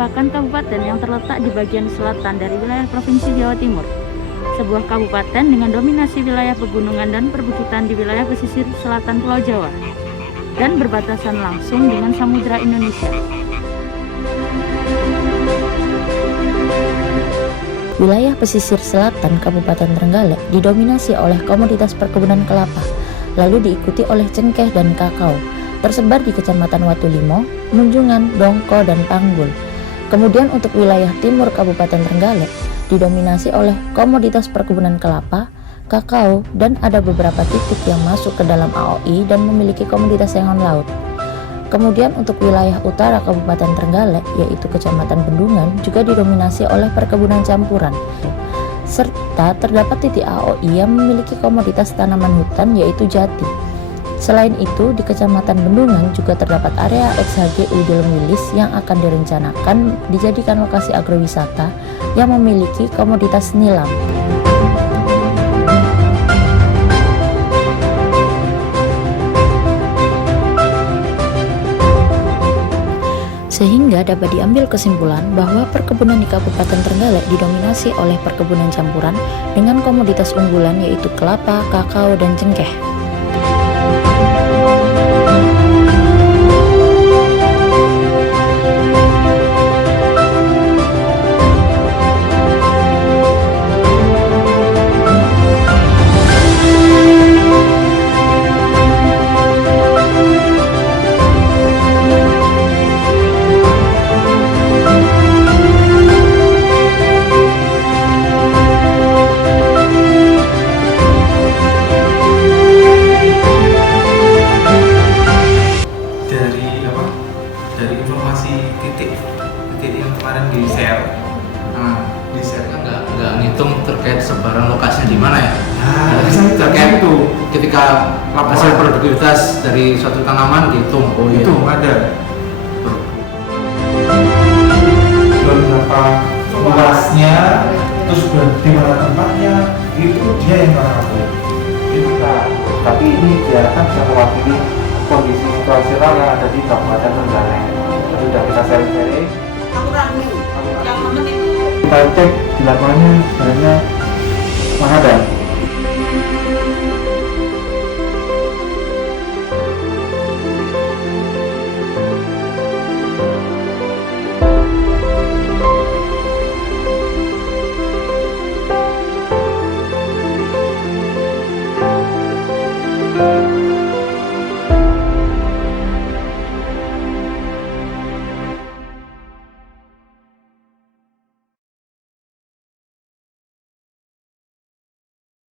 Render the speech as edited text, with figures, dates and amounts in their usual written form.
merupakan kabupaten yang terletak di bagian selatan dari wilayah Provinsi Jawa Timur. Sebuah kabupaten dengan dominasi wilayah pegunungan dan perbukitan di wilayah pesisir selatan Pulau Jawa dan berbatasan langsung dengan Samudra Indonesia. Wilayah pesisir selatan Kabupaten Trenggalek didominasi oleh komoditas perkebunan kelapa, lalu diikuti oleh cengkeh dan kakao, tersebar di Kecamatan Watulimo, Munjungan, Dongko, dan Panggul. Kemudian untuk wilayah timur Kabupaten Trenggalek didominasi oleh komoditas perkebunan kelapa, kakao, dan ada beberapa titik yang masuk ke dalam AOI dan memiliki komoditas yangon laut. Kemudian untuk wilayah utara Kabupaten Trenggalek, yaitu Kecamatan Bendungan, juga didominasi oleh perkebunan campuran, serta terdapat titik AOI yang memiliki komoditas tanaman hutan yaitu jati. Selain itu, di Kecamatan Bendungan juga terdapat area XHG Udelem Wilis yang akan direncanakan dijadikan lokasi agrowisata yang memiliki komoditas nilam. Sehingga dapat diambil kesimpulan bahwa perkebunan di Kabupaten Trenggalek didominasi oleh perkebunan campuran dengan komoditas unggulan yaitu kelapa, kakao, dan cengkeh. Dari informasi titik yang kemarin di share, di share kan nggak ngitung terkait sebaran lokasinya di mana ya. Terkait itu ketika hasil produktivitas dari suatu tanaman dihitung. Itu ada berapa luasnya, terus di mana tempatnya, itu dia yang mengatur. Tapi ini diharapkan bisa mewakili kondisi situasional yang ada di Kabupaten Trenggalek. Sudah kita sharing-sharing. Kita cek di lapangannya sebenarnya